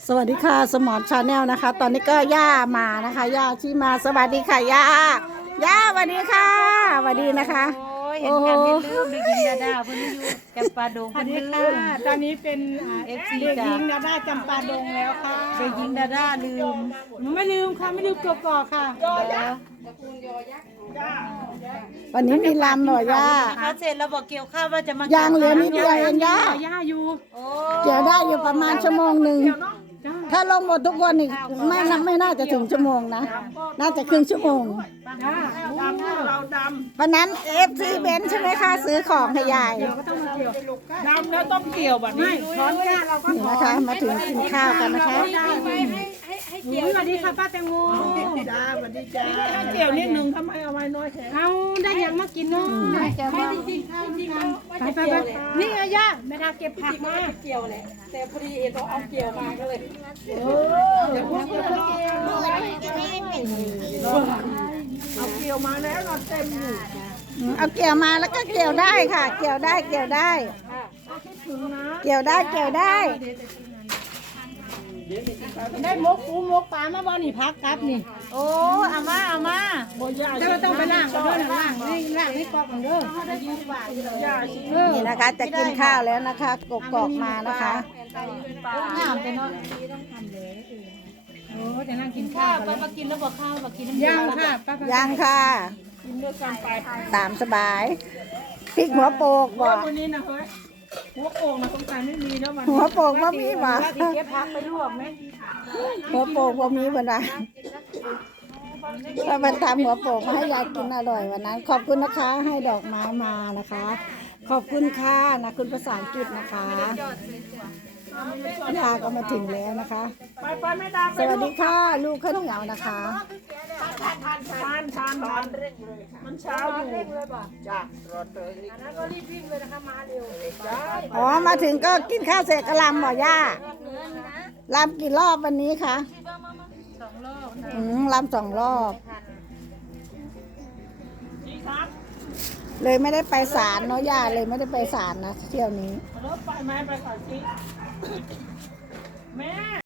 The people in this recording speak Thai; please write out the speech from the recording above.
สวัสดีค่ะสมอนชาแนลนะคะ ตอนนี้ก็ย่ามานะคะย่าชีมาสวัสดีค่ะย่าสวัสดีค่ะสวัสดีนะคะโอ้ยเห็นกันเห็นลืมเด็กหญิงดาดาเพิ่นอยู่จำปาดงสวัเพิ่สนดีลืค่ะมตอนนี้เป็น FC เด็กหญิงจ้ะดาด้าจำปาดงแล้วค่ะเด็กหญิงดาดาลืมหนูไม่ลืมค่ะไม่ลืมตัวก่อค่ะวันนี้มีลำหน่อยย่าเขาเสร็จแล้วบอกเกี่ยวข้าวว่าจะมายัยังเหลือนิดเดียวเองย่าย่าอยู่โอ้เกี่ยวได้อยู่ประมาณชั่วโมงหนึ่งจ้าถ้าลงหมดทุกคนอีกไม่น่าจะถึงชั่วโมงนะน่าจะครึ่งชั่วโมงจ้าดำเราดวันนั้นFC เบนซ์ใช่ไหมคะซื้อของให้ยายำก็ต้องมาเกี่ยวดำแล้วต้องเกี่ยวแบบนี้ช้อนก้าเราก็นี่นะคะมาถึงกินข้าวกันนะคะสวัสดีค่ะป้าแตงโมจ้าสวัสดีจ้าเกี่ยวนิดนึงทำไมเอาไว้น้อยแค่เอาได้ยังมากินเนาะไม่จริงๆไปนี่ไงย่าแม่ดาเก็บผักมาเกี่ยวเลยแต่พอดีเราเอาเกี่ยวมาก็เลยเอาเกี่ยวมาแล้วนอนเต็มอยู่เอาเกี่ยวมาแล้วก็เกี่ยวได้ค่ะ เกี่ยวได้เกี่ยวได้ถึงนะเกี่ยวได้เกี่ยวได้ได้มกปูมกปลามาบ่นี่พักกับนี่โอ้เอามาบ่ยาจะต้องไปล้างก่อนเด้อล้างนี่กอกก่อนเด้อยาสินี่นะคะ จะกินข้าวแล้วนะคะกกอกมานะคะงามไปเนาะโอ้จะนั่งกินข้าข้าว วไปมากินแล้วบอกข้าวมากินน้ำยังค่ะป้ายังค่ะกินด้วยกันไปตามสบายพริกหัวโปกบ่วันนี้นะเฮ้ยหัวโป่งนะสงสัยไม่มีแล้วมันหัวโปกว่ามีบ่เก็บผักไปลวกไหมหัวโปกว่ามีบ่นะเราไปทำหัวโปกมาให้ยายกินอร่อยวันนั้น ขอบคุณนะคะให้ดอกไม้มานะคะ ขอบคุณค่ะนะคุณภาษาอังกฤษนะคะยาก็มาถึงแล้วนะคะไปไม่ได้สวัสดีค่ะ ลูกข้าวเหนียวนะคะทานมันเช้าอยู่จ้ะรอเตยอ๋อมาถึงก็กินข้าวเสร็จก็ลำบ่ย่าลำกี่รอบวันนี้คะลำ2 รอบ เลยไม่ได้ไปศาลเนาะย่าเลยไม่ได้ไปศาลนะเที่ยวนี้รถไปไหมไปขอชี้แม่